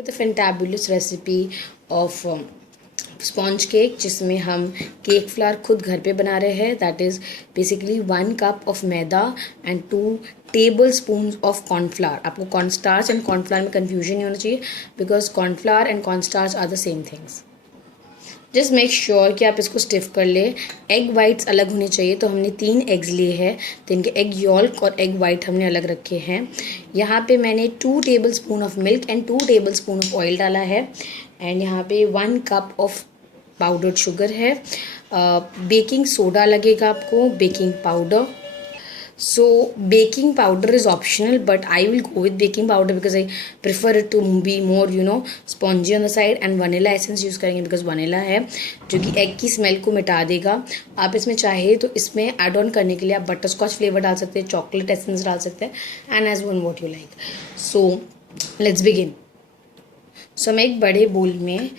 With a fantabulous recipe of sponge cake, जिसमें हम cake flower खुद घर पे बना रहे हैं. That is basically 1 cup of maida and 2 tablespoon of cornflour. आपको कॉर्नस्टार्च एंड कॉर्नफ्लावर में कन्फ्यूजन नहीं होना चाहिए, because cornflour and cornstarch are the same things. Just make sure कि आप इसको स्टिफ कर ले. एग वाइट्स अलग होने चाहिए, तो हमने 3 एग्स लिए हैं, तो इनके एग यॉल्क और एग वाइट हमने अलग रखे हैं. यहाँ पे मैंने 2 tablespoon of milk and 2 tablespoon of oil डाला है. एंड यहाँ पे 1 कप ऑफ पाउडर्ड शुगर है. बेकिंग सोडा लगेगा आपको, baking powder. So baking powder is optional, but I will go with baking powder because I prefer it to be more spongy on the side. And vanilla essence use करेंगे because vanilla है जो कि egg की smell को मिटा देगा. आप इसमें चाहे तो इसमें ऐड ऑन करने के लिए आप बटर स्कॉच फ्लेवर डाल सकते हैं, चॉकलेट एसेंस डाल सकते हैं, and as one what you like. So let's begin. So मैं एक बड़े बोल में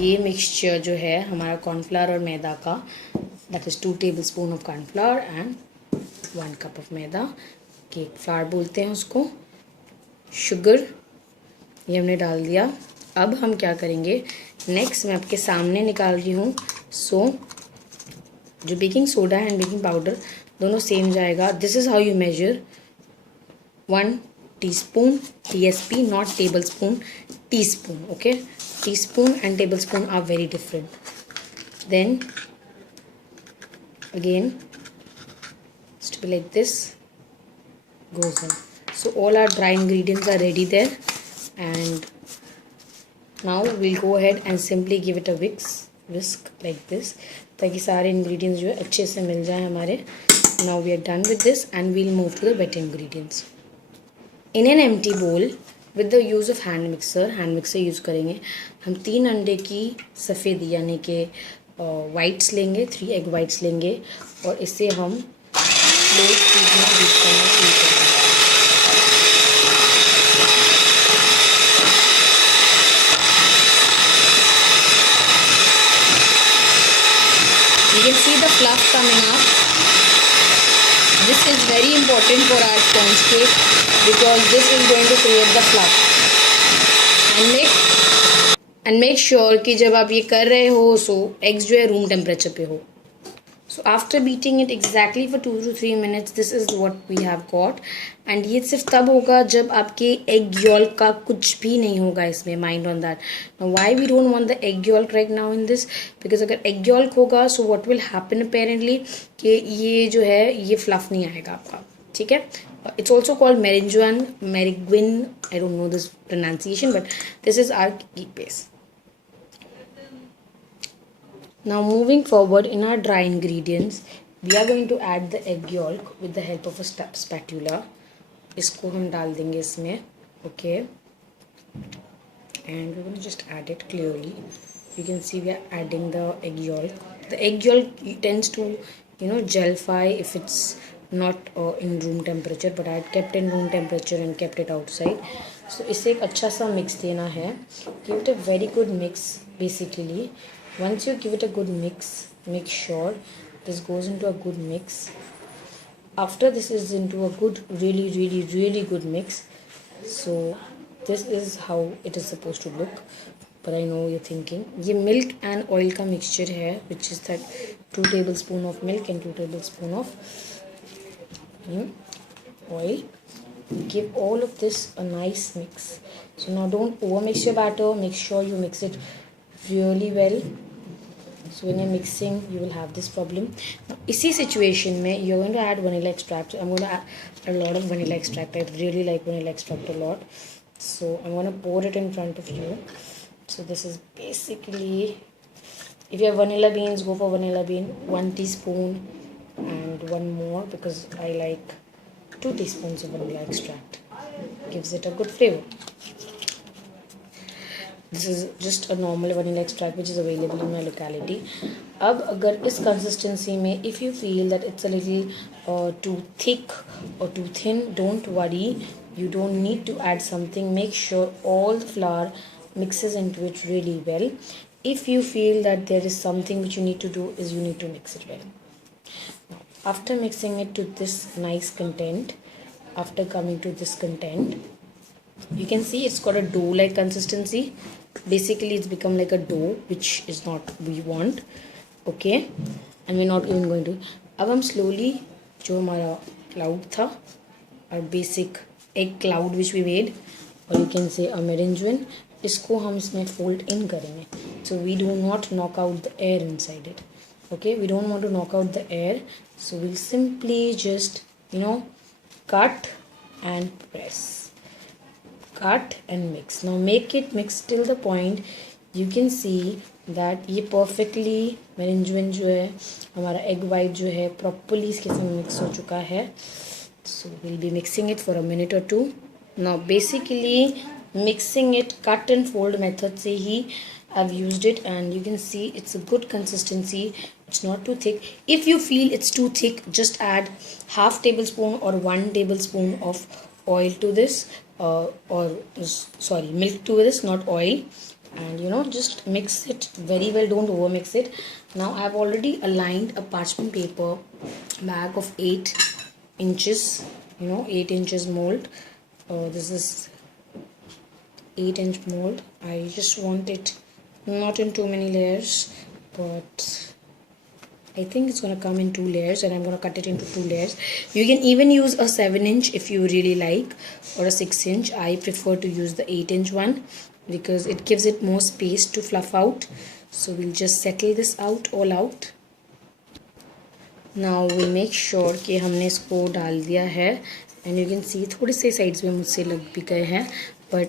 ये मिक्सचर जो है हमारा कॉर्नफ्लावर और मैदा का, that is 2 tablespoon of cornflour and 1 cup of maida, cake flower बोलते हैं उसको, शुगर ये हमने डाल दिया. अब हम क्या करेंगे नेक्स्ट, मैं आपके सामने निकाल रही हूँ. सो जो बेकिंग सोडा है एंड बेकिंग पाउडर दोनों सेम जाएगा. This is how you measure 1 teaspoon TSP, not tablespoon, teaspoon. Okay, teaspoon and tablespoon are very different. Then again to be like this goes in. So all our dry ingredients are ready there, and now we'll go ahead and simply give it a whisk like this, ताकि सारे ingredients जो है अच्छे से मिल जाए हमारे. Now we are done with this and we'll move to the wet ingredients. In an empty bowl with the use of hand mixer use करेंगे हम. 3 अंडे की सफ़ेद यानी कि वाइट्स लेंगे, 3 एग वाइट्स लेंगे, और इसे हम लोग चीज़ में बीट करना शुरू करेंगे. You can see the fluff coming up. This is very important for our sponge cake because this is going to create the fluff. And make sure कि जब आप ये कर रहे हो सो एग्स जो है रूम टेम्परेचर पे हो. So after beating it exactly for 2 to 3 minutes, this is what we have got. And ये सिर्फ तब होगा जब आपके egg yolk का कुछ भी नहीं होगा इसमें. Mind on that. Now why we don't want the egg yolk right now in this? Because अगर egg yolk होगा, so what will happen apparently कि ये जो है ये fluff नहीं आएगा आपका. ठीक है. It's also called meringuine. I don't know this pronunciation, but this is our cake base. Now moving forward in our dry ingredients, we are going to add the egg yolk with the help of a spatula. इसको हम डाल देंगे इसमें. Okay, and we're going to just add it clearly. You can see we are adding the egg yolk. The egg yolk tends to gelify if it's not in room temperature, but I had kept in room temperature and kept it outside. So इसे एक अच्छा सा mix देना है. Give it a very good mix basically. Once you give it a good mix, make sure this goes into a good mix. After this is into a good, really good mix. So this is how it is supposed to look. But I know you're thinking, ये milk and oil का mixture है, which is that 2 tablespoon of milk and 2 tablespoon of oil. Give all of this a nice mix. So now don't over mix your batter. Make sure you mix it really well. So when you're mixing, you will have this problem. Now, इसी situation में you're going to add vanilla extract. I'm going to add a lot of vanilla extract. I really like vanilla extract a lot. So I'm going to pour it in front of you. So this is basically, if you have vanilla beans, go for vanilla bean. 1 teaspoon and 1 more because I like 2 teaspoons of vanilla extract. Gives it a good flavor. This is just a normal vanilla extract which is available in my locality. अब अगर इस consistency में if you feel that it's a little too thick or too thin, don't worry. You don't need to add something. Make sure all the flour mixes into it really well. If you feel that there is something which you need to do is you need to mix it well. After mixing it to this nice content, after coming to this content, You can see it's got a dough like consistency. Basically it's become like a dough, which is not we want. Okay, and we're not even going to. अब हम slowly जो हमारा cloud था, our basic egg cloud which we made, or you can say a merengue, इसको हम इसमें fold in करेंगे. So we do not knock out the air inside it. Okay, we don't want to knock out the air, so we'll simply just cut and press, cut and mix. Now make it mix till the point you can see that ये perfectly merengue जो है हमारा egg white जो है properly इसके साथ mix हो चुका है. So we'll be mixing it for a minute or two. Now basically mixing it cut and fold method से ही I've used it, and you can see it's a good consistency. It's not too thick. If you feel it's too thick, just add half tablespoon or 1 tablespoon of oil to this, milk to this, not oil. And just mix it very well, don't over mix it. Now I've already aligned a parchment paper bag of 8 inches, 8 inches mold. This is 8-inch mold. I just want it not in too many layers, but I think it's gonna come in 2 layers, and I'm gonna cut it into 2 layers. You can even use a 7-inch if you really like, or a 6-inch. I prefer to use the 8-inch one because it gives it more space to fluff out. So we'll just settle this out all out. Now we make sure कि हमने इसको डाल दिया है, and you can see थोड़े से sides में मुझसे लग भी गए हैं, but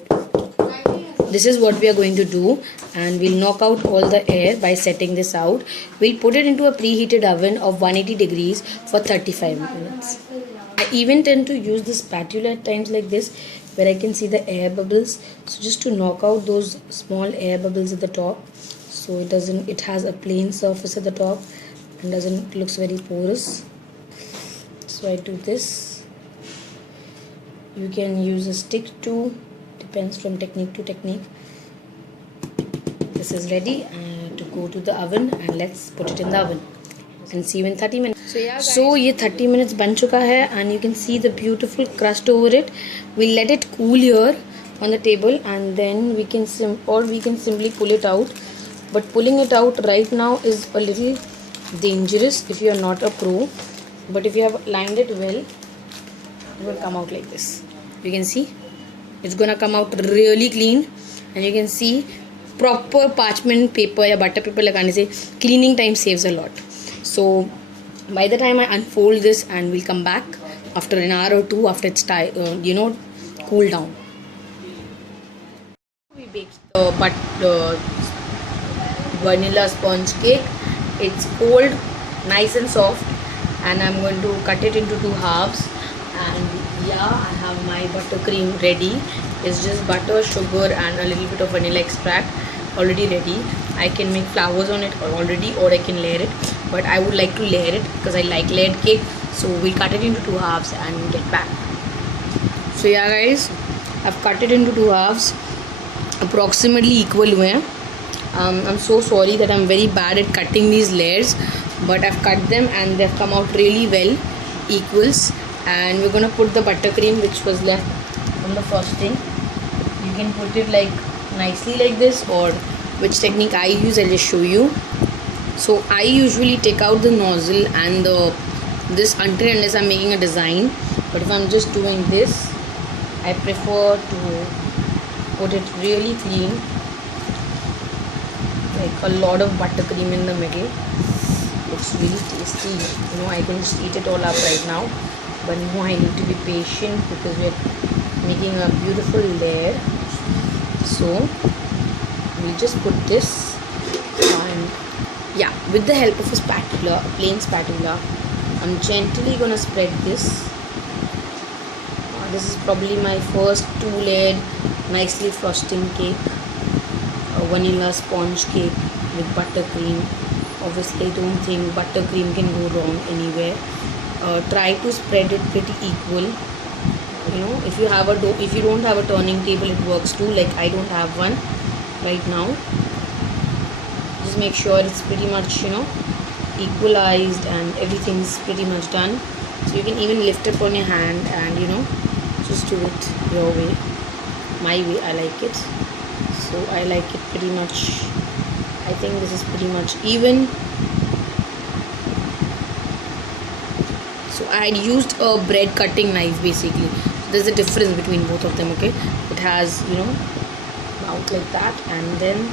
this is what we are going to do, and we'll knock out all the air by setting this out. We'll put it into a preheated oven of 180 degrees for 35 minutes. I even tend to use this spatula at times like this, where I can see the air bubbles, so just to knock out those small air bubbles at the top, so it has a plain surface at the top and looks very porous. So I do this. You can use a stick too, depends from technique to technique. This is ready to go to the oven, and let's put it in the oven and see you in 30 minutes. So ये 30 minutes बन चुका है, and you can see the beautiful crust over it. We'll let it cool here on the table, and then we can simply pull it out. But pulling it out right now is a little dangerous if you are not a pro. But if you have lined it well, it will come out like this. You can see it's gonna come out really clean, and you can see proper parchment paper या butter paper लगाने से cleaning time saves a lot. So by the time I unfold this, and we'll come back after an hour or two after it's cool down. We baked the vanilla sponge cake. It's cold, nice and soft, and I'm going to cut it into 2 halves. And yeah, I have my buttercream ready. It's just butter, sugar and a little bit of vanilla extract already ready. I can make flowers on it already, or I can layer it, but I would like to layer it because I like layered cake. So we'll cut it into 2 halves and get back. So yeah guys, I've cut it into 2 halves, approximately equal हुए हैं. I'm so sorry that I'm very bad at cutting these layers, but I've cut them and they've come out really well, equals. And we're gonna put the buttercream which was left from the frosting. You can put it like nicely like this, or which technique I use, I'll just show you. So I usually take out the nozzle and this until unless I'm making a design, but if I'm just doing this, I prefer to put it really clean, like a lot of buttercream in the middle. It's really tasty. I can just eat it all up right now, but no, I need to be patient because we're making a beautiful layer. So we'll just put this, and yeah, with the help of a spatula, a plain spatula, I'm gently gonna spread this. This is probably my first 2-layered nicely frosting cake, a vanilla sponge cake with buttercream. Obviously I don't think buttercream can go wrong anywhere. Try to spread it pretty equal. If you don't have a turning table, it works too, like I don't have one right now. Just make sure it's pretty much equalized and everything's pretty much done. So you can even lift it on your hand and just do it your way. my way I like it. So I like it pretty much. I think this is pretty much even. So I had used a bread cutting knife basically. There's a difference between both of them, okay? It has, mouth like that, and then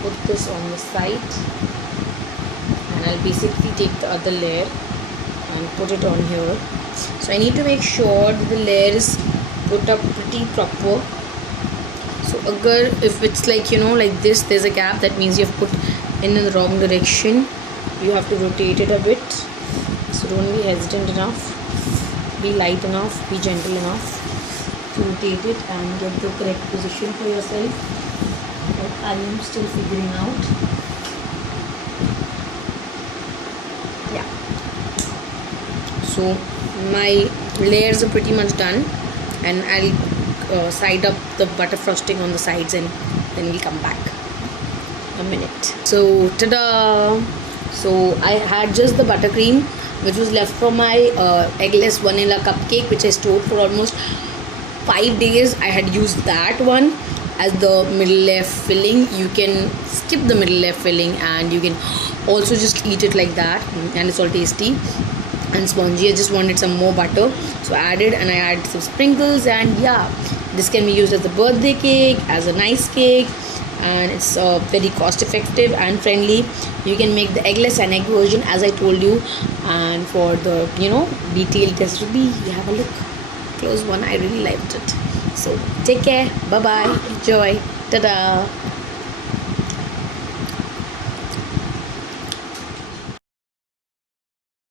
put this on the side, and I'll basically take the other layer and put it on here. So I need to make sure that the layer is put up pretty proper. So agar if it's like like this, there's a gap, that means you've put in the wrong direction. You have to rotate it a bit. So don't be hesitant enough, be light enough, be gentle enough to rotate it and get the correct position for yourself. But I am still figuring out. Yeah. So my layers are pretty much done, and I'll side up the butter frosting on the sides, and then we'll come back a minute. So ta-da! So I had just the buttercream which was left from my eggless vanilla cupcake, which I stored for almost 5 days. I had used that one as the middle layer filling. You can skip the middle layer filling and you can also just eat it like that, and it's all tasty and spongy. I just wanted some more butter, so I added, and I added some sprinkles, and yeah, this can be used as a birthday cake, as a nice cake, and it's very cost effective and friendly. You can make the eggless and egg version as I told you, and for the detailed recipe, you have a look close one. I really liked it. So take care, bye bye, enjoy, ta-da.